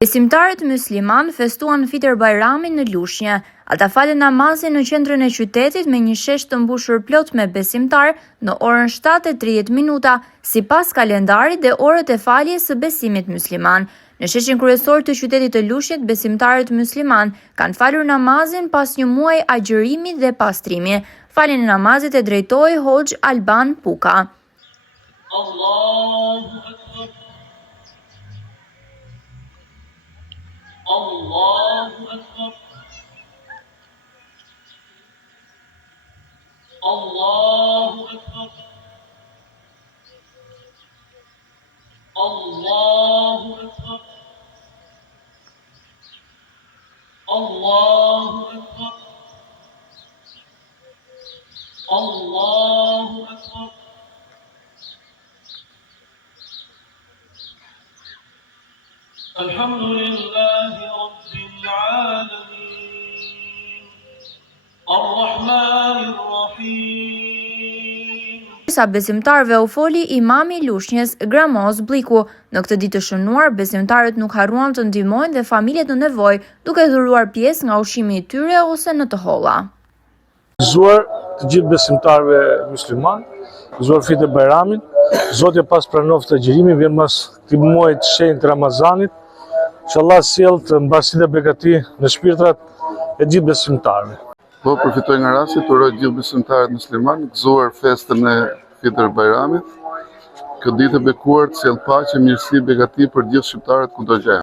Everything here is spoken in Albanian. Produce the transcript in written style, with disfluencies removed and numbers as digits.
Besimtarët musliman festuan Fitr Bajramin në Lushnjë. Ata falën namazin në qendrën e qytetit me një shesh të mbushur plot me besimtar në orën 7:30 sipas kalendarit dhe orët e faljes së besimit musliman. Në sheshin kryesor të qytetit të Lushnjët, besimtarët musliman kanë falur namazin pas një muaji agjërimi dhe pastrimi. Faljen e namazit e drejtoi Hoxh Alban Puka. Allahu Akbar. Allahu Akbar. Allahu Akbar. Allahu Akbar. Allahu Akbar. Allahu Akbar. Alhamdulillahi Rabbil Alamin. Ar-Rahmanir Rahim. Sa besimtarëve u foli imami i Lushnjës, Gramoz Bliku. Në këtë ditë të shënuar, besimtarët nuk harruan të ndihmojnë dhe familjet në nevojë, duke dhuruar pjesë nga ushqimi i tyre ose në të holla. Gëzuar të gjithë besimtarëve musliman, gëzuar Fitr Bajramin. Zoti pas pranoft agjërimin, vjen mas këtij muaji të shenjtë të Ramazanit. Inshallah sjell të mbasitë e begati në shpirtrat e gjithë besimtarëve. Po, përfitoj nga rasti të uroj gjithë besimtarët musliman, gëzuar festën e Fitr Bajramit. Kjo ditë e bekuar të sjell paqe, mirësi, begati për gjithë shqiptarët kudo gjë.